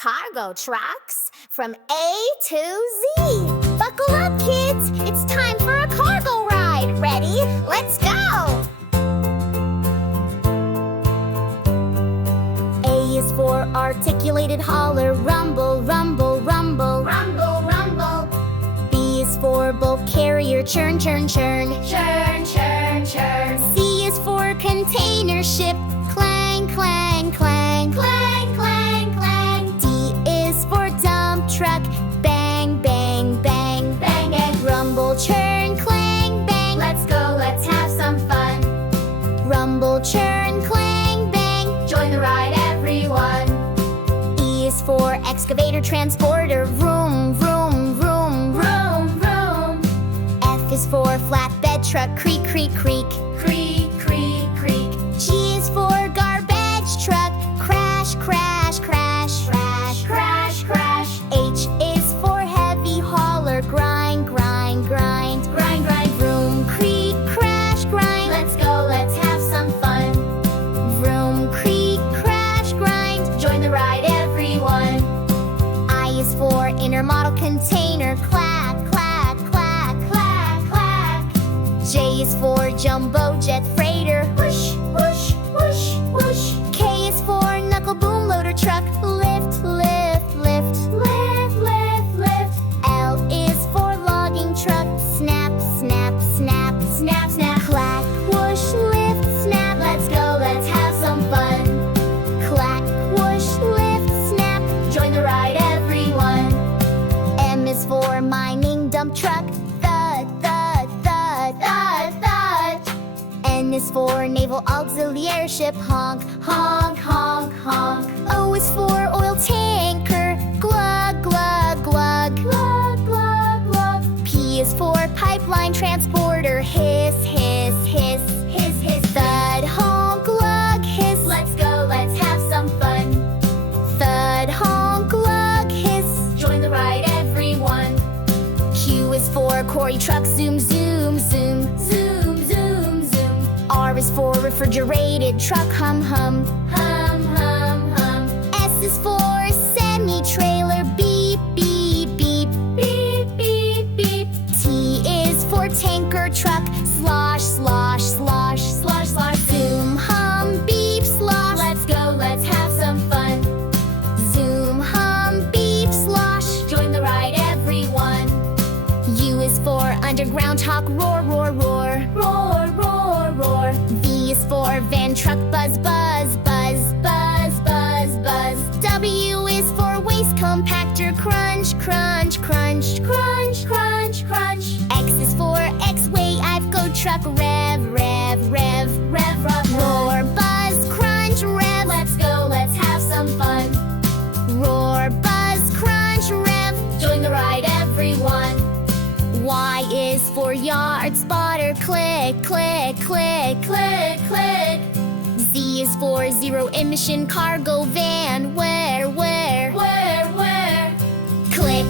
cargo trucks from A to Z. Buckle up, kids. It's time for a cargo ride. Ready? Let's go! A is for articulated holler, rumble, rumble, rumble. Rumble, rumble. B is for bulk carrier, churn, churn, churn. Churn, churn, churn. C is for container ship, clang, clang, clang. Clang, clang, clang. D is for dump truck, bang, bang, bang. Bang, bang. Rumble, churn, clang, bang. Let's go, let's have some fun. Rumble, churn, clang, bang. Join the ride, everyone. E is for excavator, transporter, vroom, vroom, vroom. Vroom, vroom. F is for flatbed truck, creak, creak, creak. Creak, creak, creak. G is for garbage truck, crash, crash, crash. Crash, crash, crash. H is for heavy hauler, grind, grind, grind. Grind, grind. Vroom, creak, crash, grind. Let's go, let's have some fun. Vroom, creak, crash, grind. Join the ride, everyone. I is for intermodal container, clack, clack, clack, clack, clack. J is for jumbo jet freighter, whoosh, whoosh, whoosh, whoosh. K is for knuckle boom loader truck, lift, lift, lift. Lift, lift, lift. L is for logging truck, snap, snap, snap, snap, snap. Clack, whoosh, lift, snap. Let's go, let's have some fun. Clack, whoosh, lift, snap. Join the ride, everyone. M is for mining dump truck, thud, thud, thud, thud, thud. N is for naval auxiliary ship, honk, honk, honk, honk. O is for oil tanker, glug, glug, glug. Glug, glug, glug. P is for pipeline transporter, hiss, hiss, hiss. Hiss, hiss. Thud, honk, glug, hiss. Let's go, let's have some fun. Thud, honk, glug, hiss. Join the ride, everyone. Q is for quarry truck, zoom, zoom, zoom. Zoom, zoom, zoom. R is for refrigerated truck, hum, hum. Hum, hum, hum. S is for semi-trailer, beep, beep, beep. Beep, beep, beep. T is for tanker truck, slosh, slosh, slosh. Slosh, slosh. Zoom, hum, beep, slosh. Let's go, let's have some fun. Zoom, hum, beep, slosh. Join the ride, everyone. U is for underground talk, roar, roar, roar. Roar, roar, roar. V is for van truck, buzz, buzz, buzz. Buzz, buzz, buzz. W is for waste compactor, crunch, crunch, crunch. Crunch, crunch, crunch. X is for X-way, I've go truck, rev, rev, rev. Rev, rev, roar, buzz, crunch, rev. Let's go, let's have some fun. Roar, buzz, crunch, rev. Join the ride, everyone. Y is for yard spotter, click, click, click, click, click. Z is for zero-emission cargo van, where? Click,